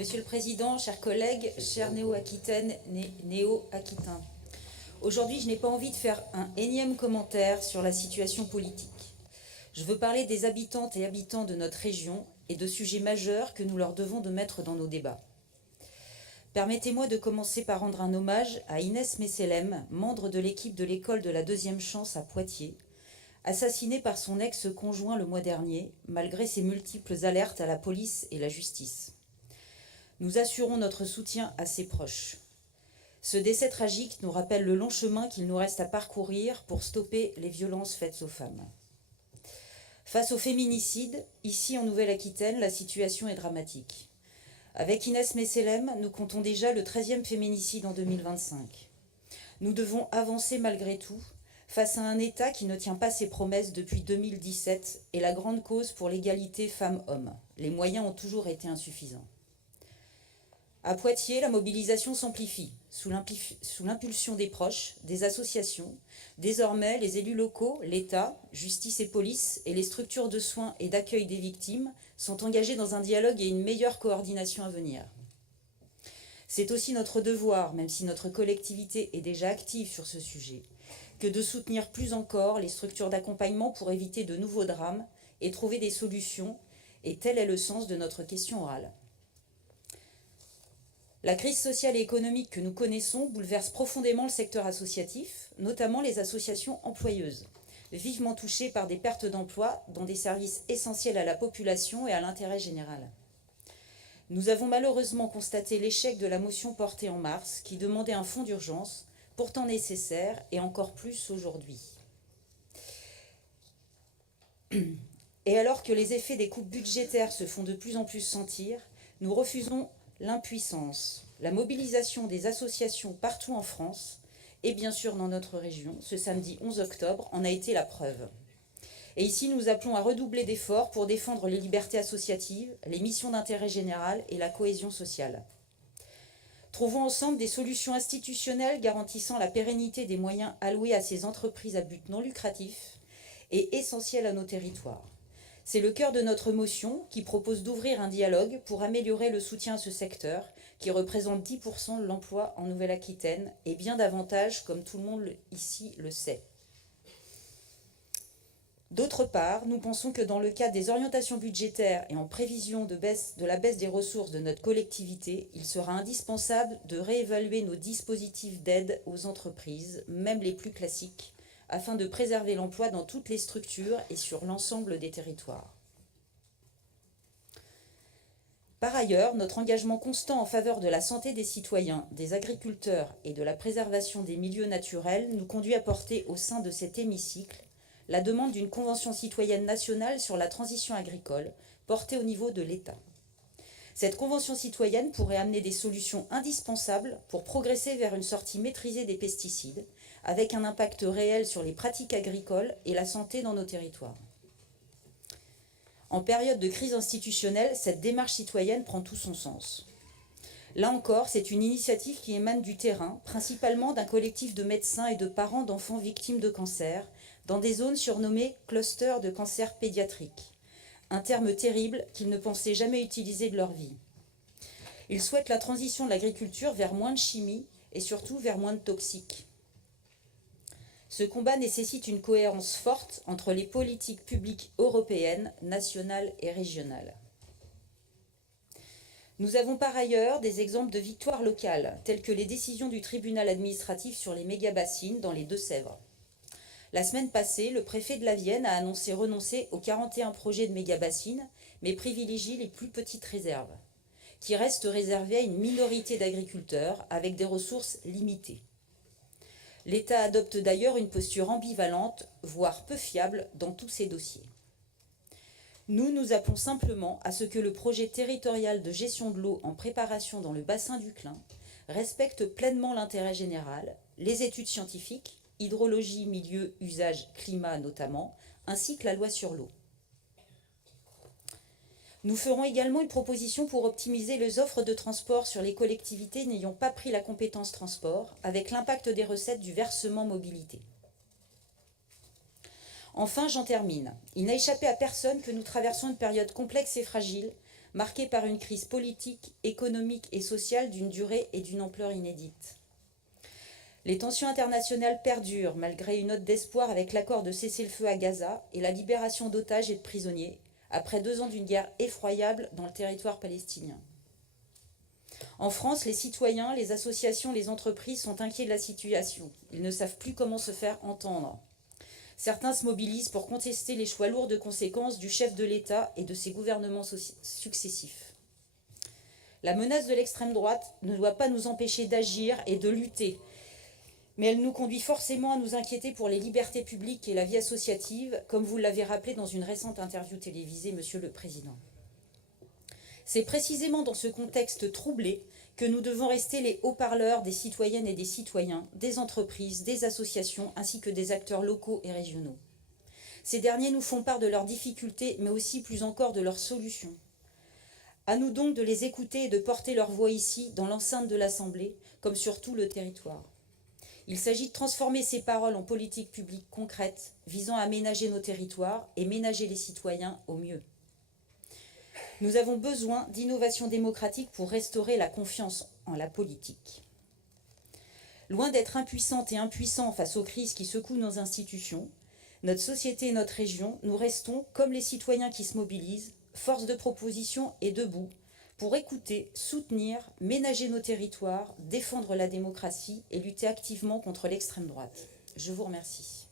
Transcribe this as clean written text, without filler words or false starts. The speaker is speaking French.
Monsieur le Président, chers collègues, chers néo-aquitaines, néo-aquitains. Aujourd'hui, je n'ai pas envie de faire un énième commentaire sur la situation politique. Je veux parler des habitantes et habitants de notre région et de sujets majeurs que nous leur devons de mettre dans nos débats. Permettez-moi de commencer par rendre un hommage à Inès Messelem, membre de l'équipe de l'école de la Deuxième Chance à Poitiers, assassinée par son ex-conjoint le mois dernier, malgré ses multiples alertes à la police et la justice. Nous assurons notre soutien à ses proches. Ce décès tragique nous rappelle le long chemin qu'il nous reste à parcourir pour stopper les violences faites aux femmes. Face au féminicide, ici en Nouvelle-Aquitaine, la situation est dramatique. Avec Inès Messelem, nous comptons déjà le 13e féminicide en 2025. Nous devons avancer malgré tout, face à un État qui ne tient pas ses promesses depuis 2017 et la grande cause pour l'égalité femmes-hommes. Les moyens ont toujours été insuffisants. À Poitiers, la mobilisation s'amplifie, sous l'impulsion des proches, des associations. Désormais, les élus locaux, l'État, justice et police et les structures de soins et d'accueil des victimes sont engagés dans un dialogue et une meilleure coordination à venir. C'est aussi notre devoir, même si notre collectivité est déjà active sur ce sujet, que de soutenir plus encore les structures d'accompagnement pour éviter de nouveaux drames et trouver des solutions, et tel est le sens de notre question orale. La crise sociale et économique que nous connaissons bouleverse profondément le secteur associatif, notamment les associations employeuses, vivement touchées par des pertes d'emplois dans des services essentiels à la population et à l'intérêt général. Nous avons malheureusement constaté l'échec de la motion portée en mars qui demandait un fonds d'urgence, pourtant nécessaire et encore plus aujourd'hui. Et alors que les effets des coupes budgétaires se font de plus en plus sentir, nous refusons l'impuissance, la mobilisation des associations partout en France et bien sûr dans notre région, ce samedi 11 octobre, en a été la preuve. Et ici, nous appelons à redoubler d'efforts pour défendre les libertés associatives, les missions d'intérêt général et la cohésion sociale. Trouvons ensemble des solutions institutionnelles garantissant la pérennité des moyens alloués à ces entreprises à but non lucratif et essentielles à nos territoires. C'est le cœur de notre motion qui propose d'ouvrir un dialogue pour améliorer le soutien à ce secteur qui représente 10% de l'emploi en Nouvelle-Aquitaine et bien davantage comme tout le monde ici le sait. D'autre part, nous pensons que dans le cadre des orientations budgétaires et en prévision de la baisse des ressources de notre collectivité, il sera indispensable de réévaluer nos dispositifs d'aide aux entreprises, même les plus classiques, afin de préserver l'emploi dans toutes les structures et sur l'ensemble des territoires. Par ailleurs, notre engagement constant en faveur de la santé des citoyens, des agriculteurs et de la préservation des milieux naturels nous conduit à porter au sein de cet hémicycle la demande d'une convention citoyenne nationale sur la transition agricole, portée au niveau de l'État. Cette convention citoyenne pourrait amener des solutions indispensables pour progresser vers une sortie maîtrisée des pesticides, avec un impact réel sur les pratiques agricoles et la santé dans nos territoires. En période de crise institutionnelle, cette démarche citoyenne prend tout son sens. Là encore, c'est une initiative qui émane du terrain, principalement d'un collectif de médecins et de parents d'enfants victimes de cancer, dans des zones surnommées clusters de cancer pédiatrique, un terme terrible qu'ils ne pensaient jamais utiliser de leur vie. Ils souhaitent la transition de l'agriculture vers moins de chimie et surtout vers moins de toxiques. Ce combat nécessite une cohérence forte entre les politiques publiques européennes, nationales et régionales. Nous avons par ailleurs des exemples de victoires locales, telles que les décisions du tribunal administratif sur les méga-bassines dans les Deux-Sèvres. La semaine passée, le préfet de la Vienne a annoncé renoncer aux 41 projets de méga-bassines, mais privilégie les plus petites réserves, qui restent réservées à une minorité d'agriculteurs avec des ressources limitées. L'État adopte d'ailleurs une posture ambivalente, voire peu fiable, dans tous ces dossiers. Nous appelons simplement à ce que le projet territorial de gestion de l'eau en préparation dans le bassin du Clain respecte pleinement l'intérêt général, les études scientifiques, hydrologie, milieu, usage, climat notamment, ainsi que la loi sur l'eau. Nous ferons également une proposition pour optimiser les offres de transport sur les collectivités n'ayant pas pris la compétence transport, avec l'impact des recettes du versement mobilité. Enfin, j'en termine. Il n'a échappé à personne que nous traversons une période complexe et fragile, marquée par une crise politique, économique et sociale d'une durée et d'une ampleur inédites. Les tensions internationales perdurent malgré une note d'espoir avec l'accord de cessez-le-feu à Gaza et la libération d'otages et de prisonniers, après 2 ans d'une guerre effroyable dans le territoire palestinien. En France, les citoyens, les associations, les entreprises sont inquiets de la situation. Ils ne savent plus comment se faire entendre. Certains se mobilisent pour contester les choix lourds de conséquences du chef de l'État et de ses gouvernements successifs. La menace de l'extrême droite ne doit pas nous empêcher d'agir et de lutter, mais elle nous conduit forcément à nous inquiéter pour les libertés publiques et la vie associative, comme vous l'avez rappelé dans une récente interview télévisée, Monsieur le Président. C'est précisément dans ce contexte troublé que nous devons rester les haut-parleurs des citoyennes et des citoyens, des entreprises, des associations, ainsi que des acteurs locaux et régionaux. Ces derniers nous font part de leurs difficultés, mais aussi plus encore de leurs solutions. À nous donc de les écouter et de porter leur voix ici, dans l'enceinte de l'Assemblée, comme sur tout le territoire. Il s'agit de transformer ces paroles en politiques publiques concrètes, visant à ménager nos territoires et ménager les citoyens au mieux. Nous avons besoin d'innovation démocratique pour restaurer la confiance en la politique. Loin d'être impuissantes et impuissants face aux crises qui secouent nos institutions, notre société et notre région, nous restons, comme les citoyens qui se mobilisent, force de proposition et debout, pour écouter, soutenir, ménager nos territoires, défendre la démocratie et lutter activement contre l'extrême droite. Je vous remercie.